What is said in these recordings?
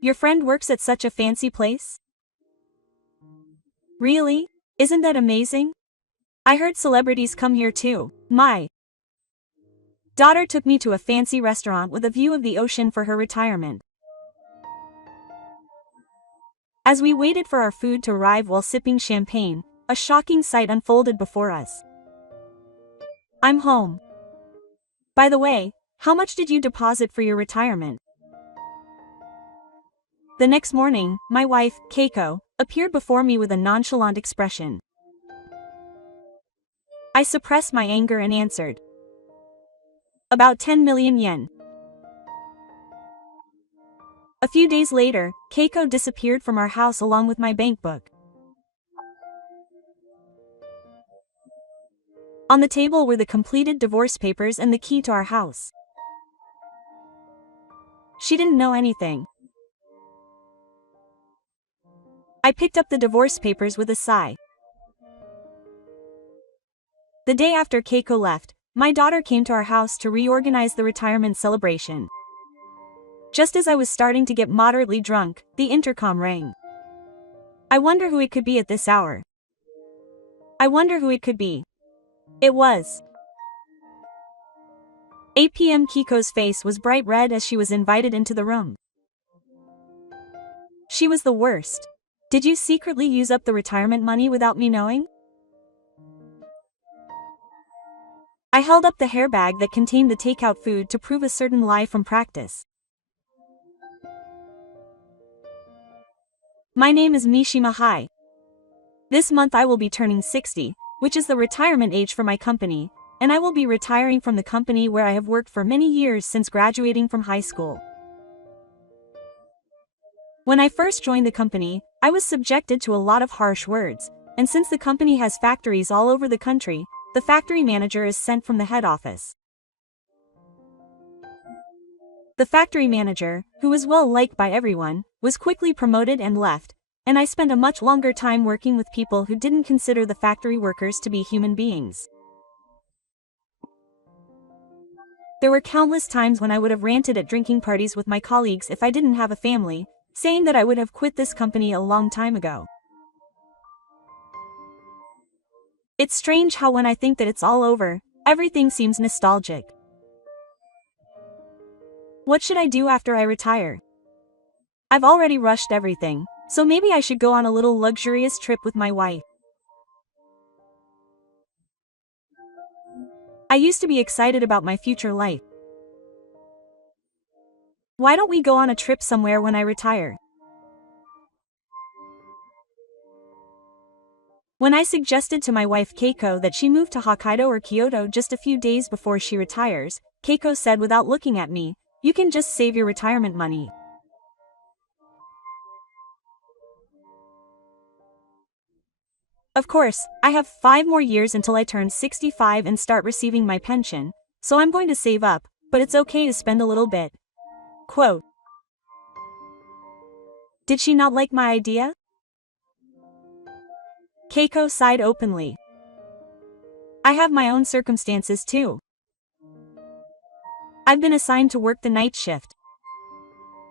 Your friend works at such a fancy place? Really? Isn't that amazing? I heard celebrities come here too. My daughter took me to a fancy restaurant with a view of the ocean for her retirement. As we waited for our food to arrive while sipping champagne, a shocking sight unfolded before us. I'm home. By the way, how much did you deposit for your retirement? The next morning, my wife, Keiko, appeared before me with a nonchalant expression. I suppressed my anger and answered. About 10 million yen. A few days later, Keiko disappeared from our house along with my bank book. On the table were the completed divorce papers and the key to our house. She didn't know anything. I picked up the divorce papers with a sigh. The day after Keiko left, my daughter came to our house to reorganize the retirement celebration. Just as I was starting to get moderately drunk, the intercom rang. I wonder who it could be at this hour. I wonder who it could be. It was 8 p.m. Keiko's face was bright red as she was invited into the room. She was the worst. Did you secretly use up the retirement money without me knowing? I held up the hairbag that contained the takeout food to prove a certain lie from practice. My name is Mishima Hai. This month I will be turning 60, which is the retirement age for my company, and I will be retiring from the company where I have worked for many years since graduating from high school. When I first joined the company, I was subjected to a lot of harsh words, and since the company has factories all over the country, the factory manager is sent from the head office. The factory manager, who was well liked by everyone, was quickly promoted and left, and I spent a much longer time working with people who didn't consider the factory workers to be human beings. There were countless times when I would have ranted at drinking parties with my colleagues if I didn't have a family, saying that I would have quit this company a long time ago. It's strange how when I think that it's all over, everything seems nostalgic. What should I do after I retire? I've already rushed everything, so maybe I should go on a little luxurious trip with my wife. I used to be excited about my future life. Why don't we go on a trip somewhere when I retire? When I suggested to my wife Keiko that she move to Hokkaido or Kyoto just a few days before she retires, Keiko said without looking at me, "You can just save your retirement money." Of course, I have 5 more years until I turn 65 and start receiving my pension, so I'm going to save up, but it's okay to spend a little bit. Quote. Did she not like my idea? Keiko sighed openly. I have my own circumstances too. I've been assigned to work the night shift.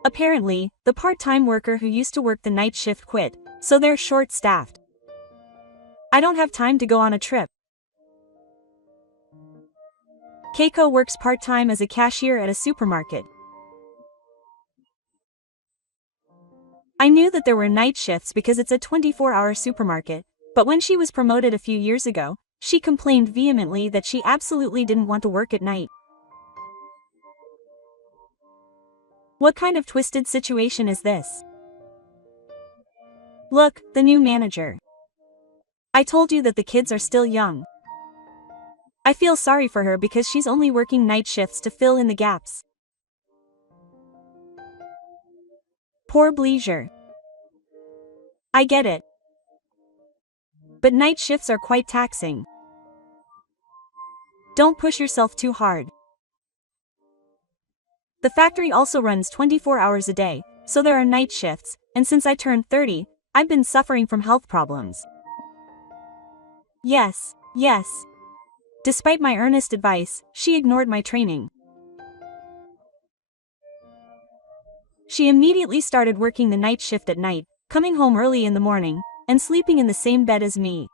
Apparently, the part-time worker who used to work the night shift quit, so they're short-staffed. I don't have time to go on a trip. Keiko works part-time as a cashier at a supermarket. I knew that there were night shifts because it's a 24-hour supermarket, but when she was promoted a few years ago, she complained vehemently that she absolutely didn't want to work at night. What kind of twisted situation is this? Look, the new manager. I told you that the kids are still young. I feel sorry for her because she's only working night shifts to fill in the gaps. Poor Bleacher. I get it. But night shifts are quite taxing. Don't push yourself too hard. The factory also runs 24 hours a day, so there are night shifts, and since I turned 30, I've been suffering from health problems. Yes. Despite my earnest advice, she ignored my training. She immediately started working the night shift at night, coming home early in the morning, and sleeping in the same bed as me.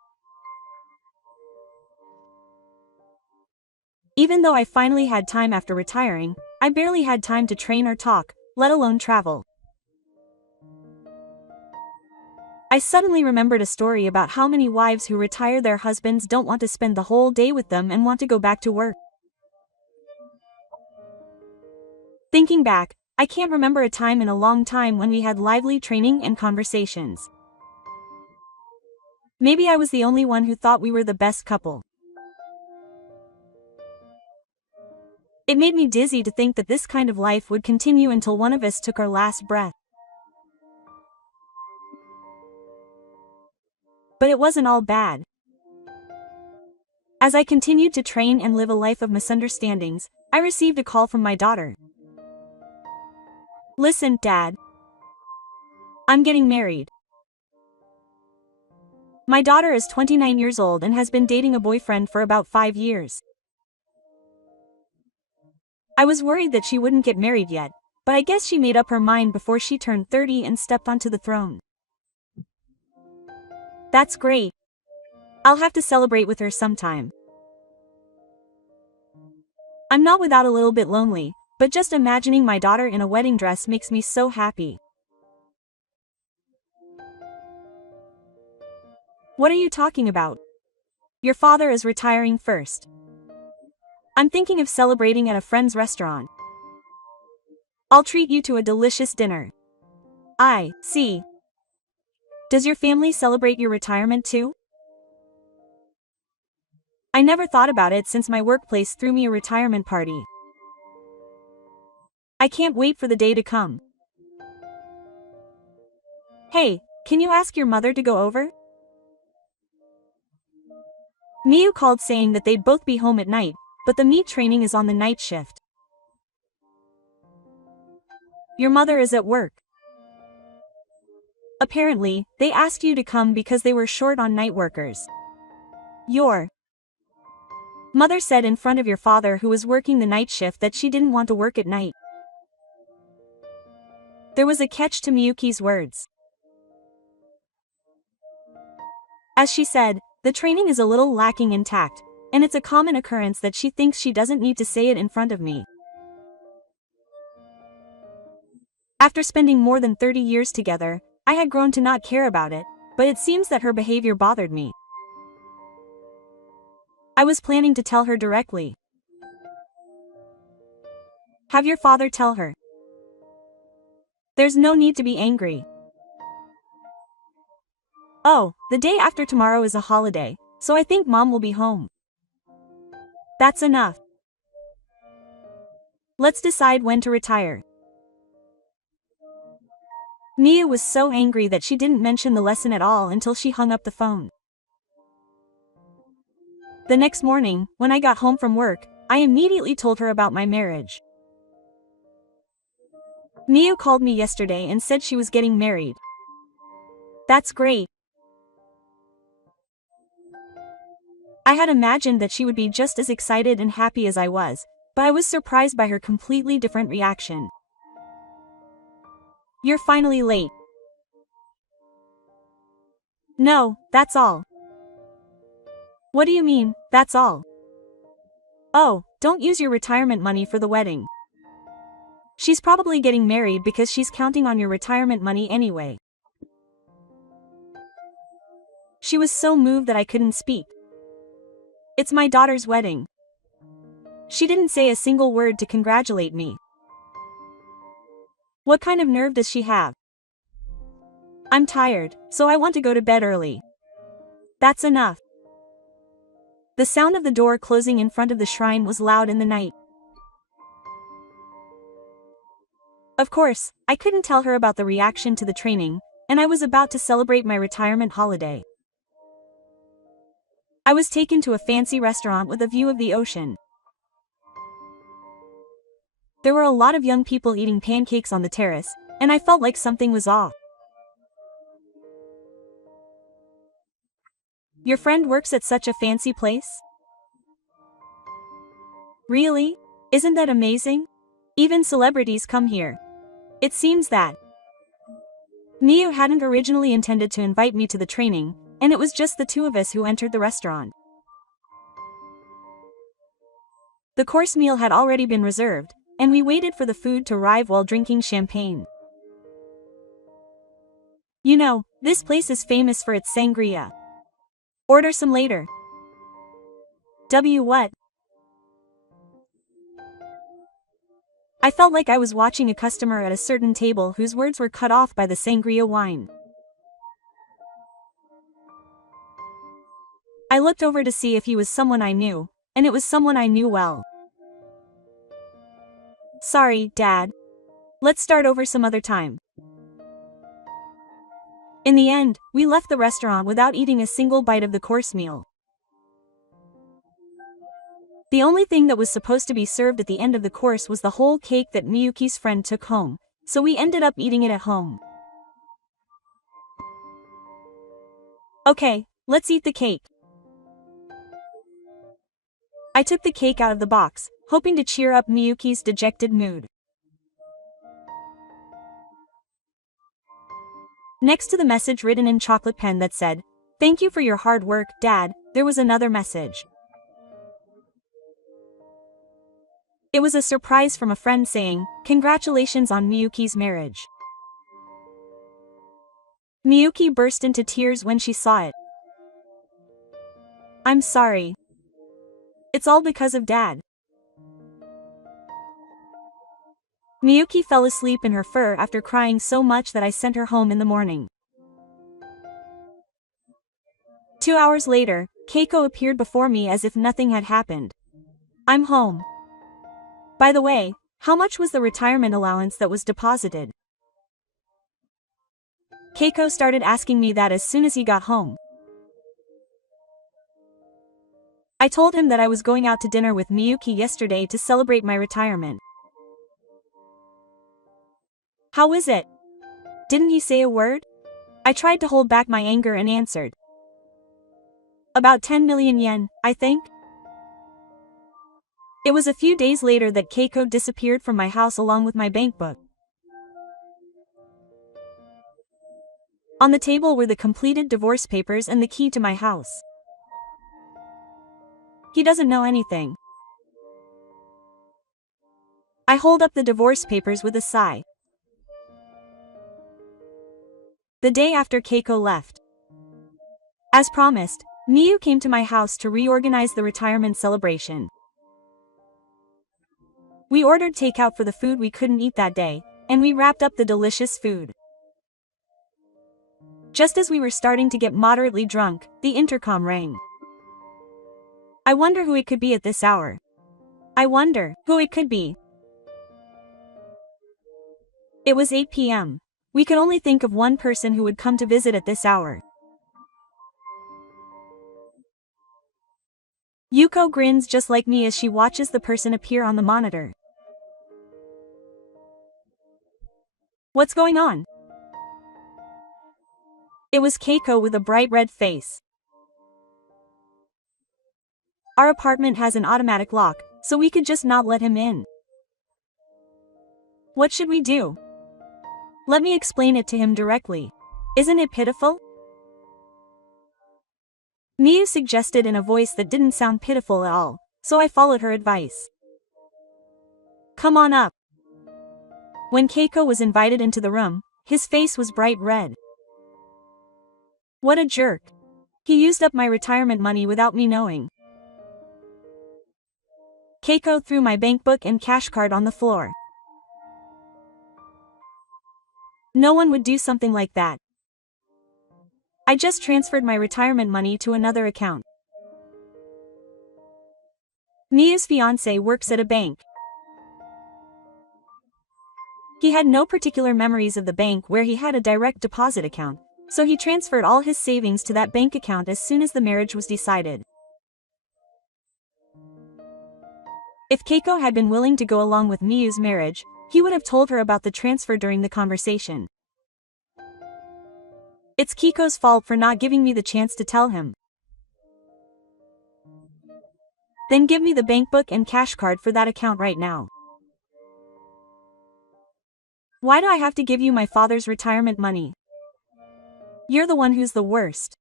Even though I finally had time after retiring, I barely had time to train or talk, let alone travel. I suddenly remembered a story about how many wives who retire their husbands don't want to spend the whole day with them and want to go back to work. Thinking back, I can't remember a time in a long time when we had lively training and conversations. Maybe I was the only one who thought we were the best couple. It made me dizzy to think that this kind of life would continue until one of us took our last breath. But it wasn't all bad. As I continued to train and live a life of misunderstandings, I received a call from my daughter. "Listen, Dad. I'm getting married." My daughter is 29 years old and has been dating a boyfriend for about 5 years. I was worried that she wouldn't get married yet, but I guess she made up her mind before she turned 30 and stepped onto the throne. That's great. I'll have to celebrate with her sometime. I'm not without a little bit lonely, but just imagining my daughter in a wedding dress makes me so happy. What are you talking about? Your father is retiring first. I'm thinking of celebrating at a friend's restaurant. I'll treat you to a delicious dinner. I see. Does your family celebrate your retirement too? I never thought about it since my workplace threw me a retirement party. I can't wait for the day to come. Hey, can you ask your mother to go over? Miyu called saying that they'd both be home at night, but the meat training is on the night shift. Your mother is at work. Apparently, they asked you to come because they were short on night workers. Your mother said in front of your father, who was working the night shift, that she didn't want to work at night. There was a catch to Miyuki's words. As she said, the training is a little lacking in tact, and it's a common occurrence that she thinks she doesn't need to say it in front of me. After spending more than 30 years together, I had grown to not care about it, but it seems that her behavior bothered me. I was planning to tell her directly. Have your father tell her. There's no need to be angry. Oh, the day after tomorrow is a holiday, so I think Mom will be home. That's enough. Let's decide when to retire. Miyu was so angry that she didn't mention the lesson at all until she hung up the phone. The next morning, when I got home from work, I immediately told her about my marriage. Miyu called me yesterday and said she was getting married. That's great. I had imagined that she would be just as excited and happy as I was, but I was surprised by her completely different reaction. You're finally late. No, that's all. What do you mean, that's all? Oh, don't use your retirement money for the wedding. She's probably getting married because she's counting on your retirement money anyway. She was so moved that I couldn't speak. It's my daughter's wedding. She didn't say a single word to congratulate me. What kind of nerve does she have? I'm tired, so I want to go to bed early. That's enough. The sound of the door closing in front of the shrine was loud in the night. Of course, I couldn't tell her about the reaction to the training, and I was about to celebrate my retirement holiday. I was taken to a fancy restaurant with a view of the ocean. There were a lot of young people eating pancakes on the terrace, and I felt like something was off. Your friend works at such a fancy place? Really? Isn't that amazing? Even celebrities come here. It seems that Miyu hadn't originally intended to invite me to the training, and it was just the two of us who entered the restaurant. The course meal had already been reserved, and we waited for the food to arrive while drinking champagne. You know, this place is famous for its sangria. Order some later. What? I felt like I was watching a customer at a certain table whose words were cut off by the sangria wine. I looked over to see if he was someone I knew, and it was someone I knew well. Sorry, Dad. Let's start over some other time. In the end, we left the restaurant without eating a single bite of the course meal. The only thing that was supposed to be served at the end of the course was the whole cake that Miyuki's friend took home, so we ended up eating it at home. Okay, let's eat the cake. I took the cake out of the box, hoping to cheer up Miyuki's dejected mood. Next to the message written in chocolate pen that said, "Thank you for your hard work, Dad," there was another message. It was a surprise from a friend saying, "Congratulations on Miyuki's marriage." Miyuki burst into tears when she saw it. I'm sorry. It's all because of Dad. Miyuki fell asleep in her fur after crying so much that I sent her home in the morning. 2 hours later, Keiko appeared before me as if nothing had happened. I'm home. By the way, how much was the retirement allowance that was deposited? Keiko started asking me that as soon as he got home. I told him that I was going out to dinner with Miyuki yesterday to celebrate my retirement. How is it? Didn't he say a word? I tried to hold back my anger and answered. About 10 million yen, I think. It was a few days later that Keiko disappeared from my house along with my bank book. On the table were the completed divorce papers and the key to my house. He doesn't know anything. I hold up the divorce papers with a sigh. The day after Keiko left. As promised, Miyu came to my house to reorganize the retirement celebration. We ordered takeout for the food we couldn't eat that day, and we wrapped up the delicious food. Just as we were starting to get moderately drunk, the intercom rang. I wonder who it could be at this hour. I wonder who it could be. It was 8 p.m. We could only think of one person who would come to visit at this hour. Yuko grins just like me as she watches the person appear on the monitor. What's going on? It was Keiko with a bright red face. Our apartment has an automatic lock, so we could just not let him in. What should we do? Let me explain it to him directly. Isn't it pitiful? Miyu suggested in a voice that didn't sound pitiful at all, so I followed her advice. Come on up. When Keiko was invited into the room, his face was bright red. What a jerk. He used up my retirement money without me knowing. Keiko threw my bank book and cash card on the floor. No one would do something like that. I just transferred my retirement money to another account. Miyu's fiancé works at a bank. He had no particular memories of the bank where he had a direct deposit account, so he transferred all his savings to that bank account as soon as the marriage was decided. If Keiko had been willing to go along with Miyu's marriage, he would have told her about the transfer during the conversation. It's Keiko's fault for not giving me the chance to tell him. Then give me the bank book and cash card for that account right now. Why do I have to give you my father's retirement money? You're the one who's the worst.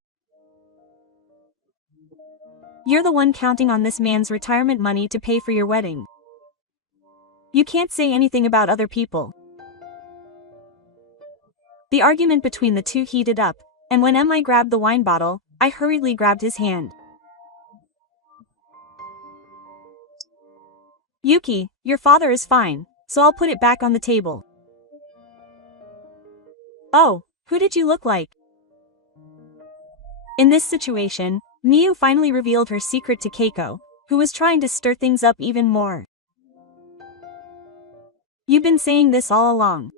You're the one counting on this man's retirement money to pay for your wedding. You can't say anything about other people. The argument between the two heated up, and when Mi grabbed the wine bottle, I hurriedly grabbed his hand. Yuki, your father is fine, so I'll put it back on the table. Oh, who did you look like? In this situation, Miyu finally revealed her secret to Keiko, who was trying to stir things up even more. You've been saying this all along.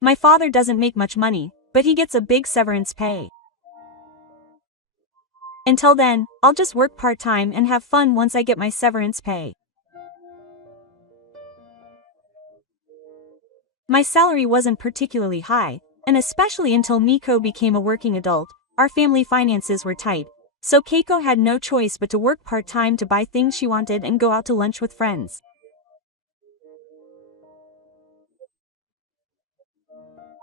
My father doesn't make much money, but he gets a big severance pay. Until then, I'll just work part-time and have fun once I get my severance pay. My salary wasn't particularly high, and especially until Miko became a working adult, our family finances were tight, so Keiko had no choice but to work part-time to buy things she wanted and go out to lunch with friends.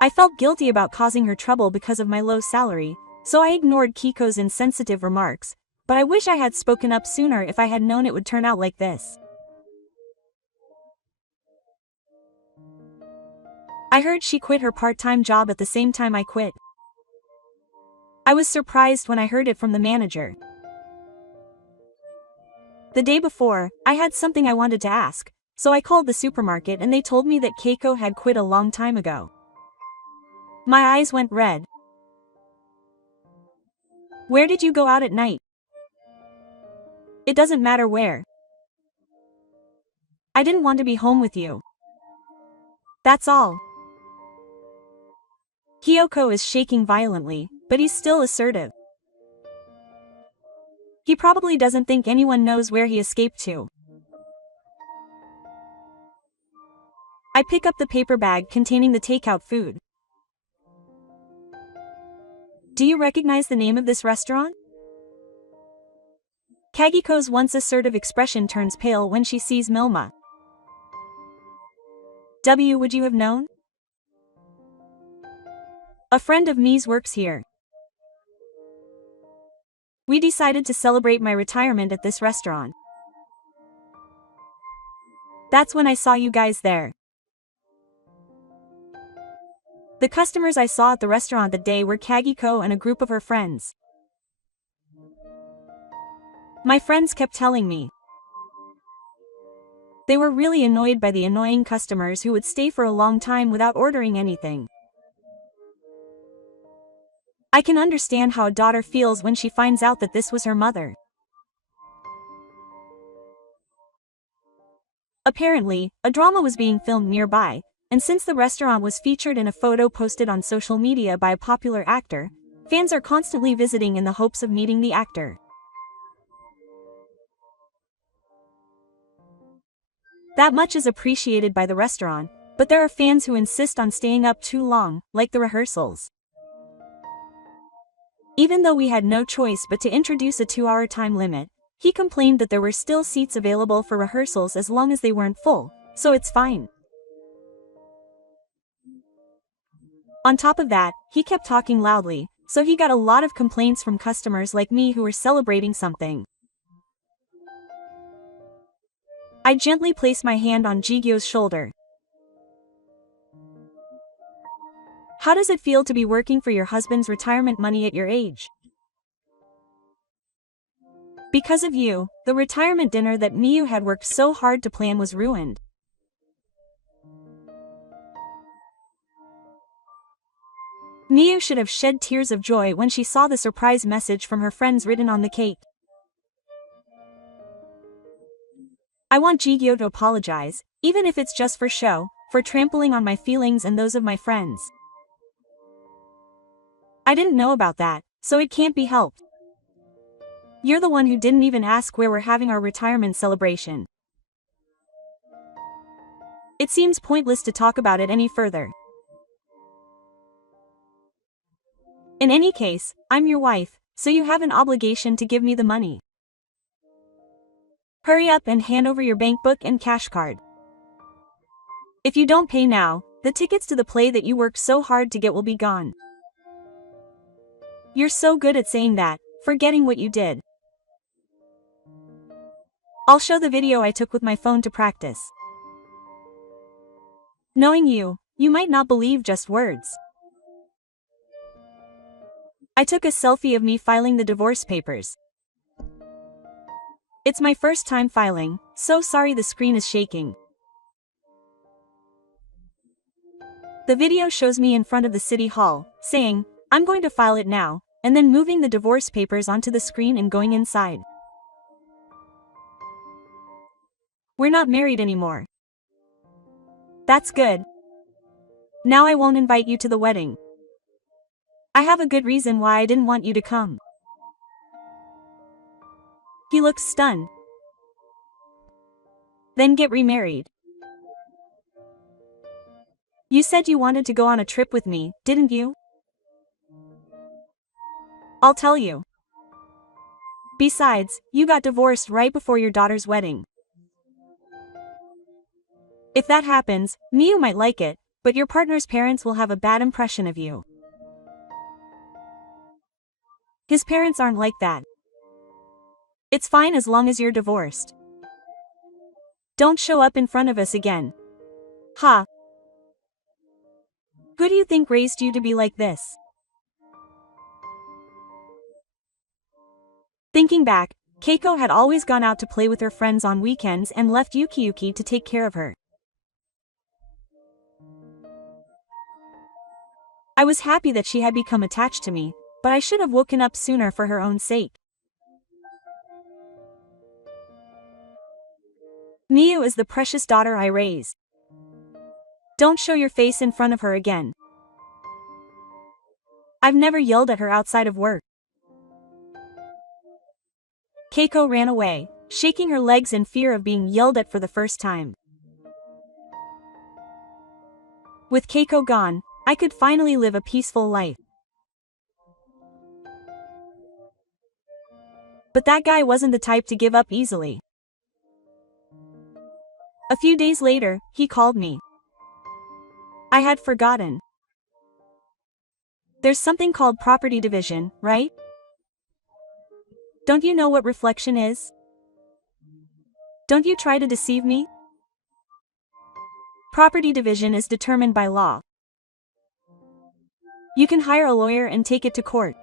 I felt guilty about causing her trouble because of my low salary, so I ignored Keiko's insensitive remarks, but I wish I had spoken up sooner if I had known it would turn out like this. I heard she quit her part-time job at the same time I quit. I was surprised when I heard it from the manager. The day before, I had something I wanted to ask, so I called the supermarket and they told me that Keiko had quit a long time ago. My eyes went red. Where did you go out at night? It doesn't matter where. I didn't want to be home with you. That's all. Kyoko is shaking violently, but he's still assertive. He probably doesn't think anyone knows where he escaped to. I pick up the paper bag containing the takeout food. Do you recognize the name of this restaurant? Kagiko's once assertive expression turns pale when she sees Milma. Would you have known? A friend of me's works here. We decided to celebrate my retirement at this restaurant. That's when I saw you guys there. The customers I saw at the restaurant that day were Kagiko and a group of her friends. My friends kept telling me. They were really annoyed by the annoying customers who would stay for a long time without ordering anything. I can understand how a daughter feels when she finds out that this was her mother. Apparently, a drama was being filmed nearby, and since the restaurant was featured in a photo posted on social media by a popular actor, fans are constantly visiting in the hopes of meeting the actor. That much is appreciated by the restaurant, but there are fans who insist on staying up too long, like the rehearsals. Even though we had no choice but to introduce a 2-hour time limit, he complained that there were still seats available for rehearsals as long as they weren't full, so it's fine. On top of that, he kept talking loudly, so he got a lot of complaints from customers like me who were celebrating something. I gently placed my hand on Jigyo's shoulder. How does it feel to be working for your husband's retirement money at your age? Because of you, the retirement dinner that Miyu had worked so hard to plan was ruined. Miyu should have shed tears of joy when she saw the surprise message from her friends written on the cake. I want Jigyo to apologize, even if it's just for show, for trampling on my feelings and those of my friends. I didn't know about that, so it can't be helped. You're the one who didn't even ask where we're having our retirement celebration. It seems pointless to talk about it any further. In any case, I'm your wife, so you have an obligation to give me the money. Hurry up and hand over your bank book and cash card. If you don't pay now, the tickets to the play that you worked so hard to get will be gone. You're so good at saying that, forgetting what you did. I'll show the video I took with my phone to practice. Knowing you, you might not believe just words. I took a selfie of me filing the divorce papers. It's my first time filing, so sorry the screen is shaking. The video shows me in front of the city hall, saying, "I'm going to file it now," and then moving the divorce papers onto the screen and going inside. We're not married anymore. That's good. Now I won't invite you to the wedding. I have a good reason why I didn't want you to come. He looks stunned. Then get remarried. You said you wanted to go on a trip with me, didn't you? I'll tell you. Besides, you got divorced right before your daughter's wedding. If that happens, Miu might like it, but your partner's parents will have a bad impression of you. His parents aren't like that. It's fine as long as you're divorced. Don't show up in front of us again. Ha! Who do you think raised you to be like this? Thinking back, Keiko had always gone out to play with her friends on weekends and left Yuki to take care of her. I was happy that she had become attached to me, but I should have woken up sooner for her own sake. Miu is the precious daughter I raised. Don't show your face in front of her again. I've never yelled at her outside of work. Keiko ran away, shaking her legs in fear of being yelled at for the first time. With Keiko gone, I could finally live a peaceful life. But that guy wasn't the type to give up easily. A few days later, he called me. I had forgotten. There's something called property division, right? Don't you know what reflection is? Don't you try to deceive me? Property division is determined by law. You can hire a lawyer and take it to court.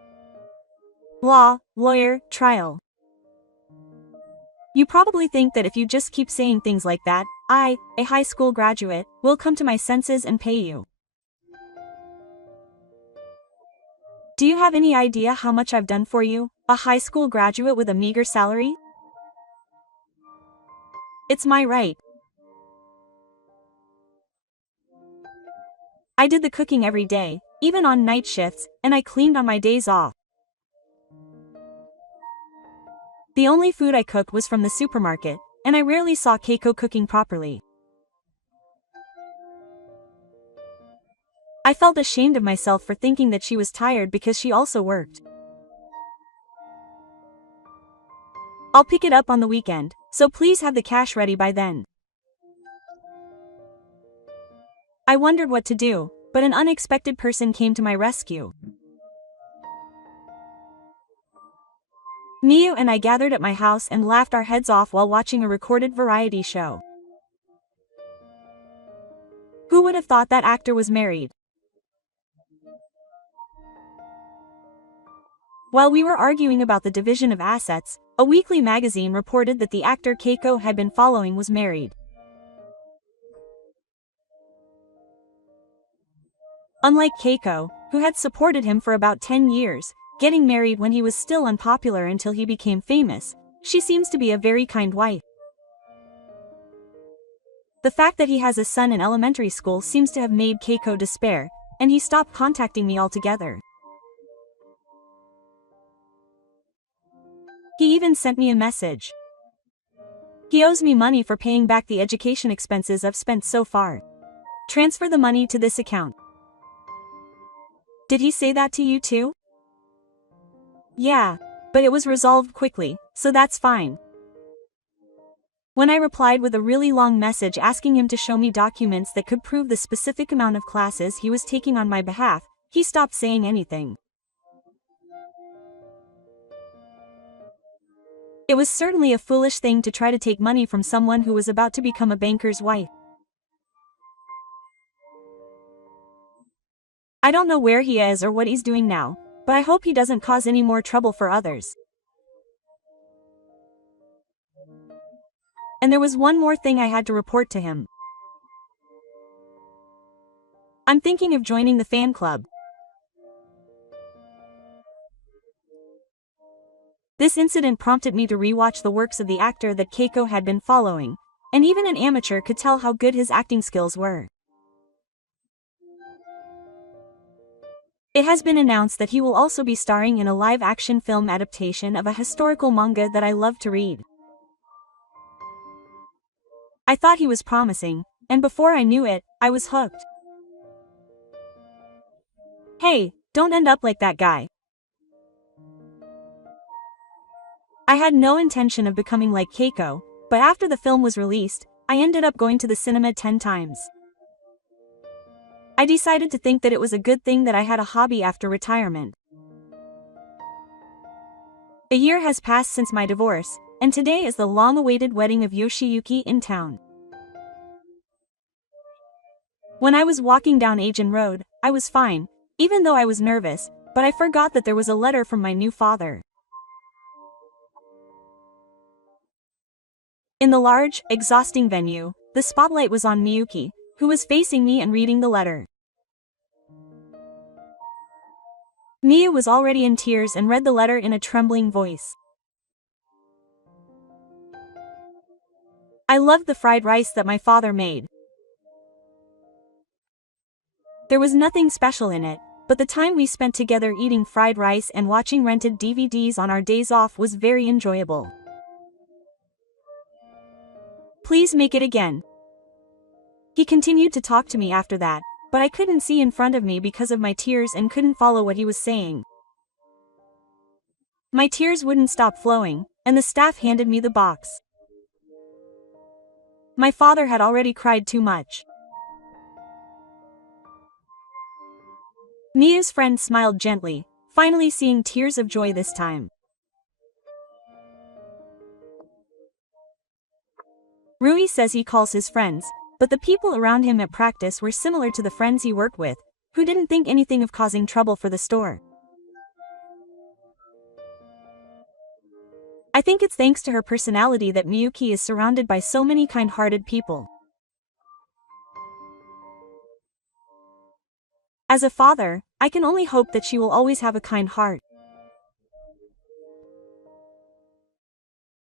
Law, lawyer, trial. You probably think that if you just keep saying things like that, I, a high school graduate, will come to my senses and pay you. Do you have any idea how much I've done for you, a high school graduate with a meager salary? It's my right. I did the cooking every day, even on night shifts, and I cleaned on my days off. The only food I cooked was from the supermarket, and I rarely saw Keiko cooking properly. I felt ashamed of myself for thinking that she was tired because she also worked. I'll pick it up on the weekend, so please have the cash ready by then. I wondered what to do, but an unexpected person came to my rescue. Miu and I gathered at my house and laughed our heads off while watching a recorded variety show. Who would have thought that actor was married? While we were arguing about the division of assets, a weekly magazine reported that the actor Keiko had been following was married. Unlike Keiko, who had supported him for about 10 years, getting married when he was still unpopular until he became famous, she seems to be a very kind wife. The fact that he has a son in elementary school seems to have made Keiko despair, and he stopped contacting me altogether. He even sent me a message. He owes me money for paying back the education expenses I've spent so far. Transfer the money to this account. Did he say that to you too? Yeah, but it was resolved quickly, so that's fine. When I replied with a really long message asking him to show me documents that could prove the specific amount of classes he was taking on my behalf, he stopped saying anything. It was certainly a foolish thing to try to take money from someone who was about to become a banker's wife. I don't know where he is or what he's doing now, but I hope he doesn't cause any more trouble for others. And there was one more thing I had to report to him. I'm thinking of joining the fan club. This incident prompted me to rewatch the works of the actor that Keiko had been following, and even an amateur could tell how good his acting skills were. It has been announced that he will also be starring in a live-action film adaptation of a historical manga that I love to read. I thought he was promising, and before I knew it, I was hooked. Hey, don't end up like that guy. I had no intention of becoming like Keiko, but after the film was released, I ended up going to the cinema 10 times. I decided to think that it was a good thing that I had a hobby after retirement. A year has passed since my divorce, and today is the long-awaited wedding of Yoshiyuki in town. When I was walking down Agen Road, I was fine, even though I was nervous, but I forgot that there was a letter from my new father. In the large, exhausting venue, the spotlight was on Miyuki, who was facing me and reading the letter. Mia was already in tears and read the letter in a trembling voice. I loved the fried rice that my father made. There was nothing special in it, but the time we spent together eating fried rice and watching rented DVDs on our days off was very enjoyable. Please make it again. He continued to talk to me after that, but I couldn't see in front of me because of my tears and couldn't follow what he was saying. My tears wouldn't stop flowing, and the staff handed me the box. My father had already cried too much. Mia's friend smiled gently, finally seeing tears of joy this time. Rui says he calls his friends, but the people around him at practice were similar to the friends he worked with, who didn't think anything of causing trouble for the store. I think it's thanks to her personality that Miyuki is surrounded by so many kind-hearted people. As a father, I can only hope that she will always have a kind heart.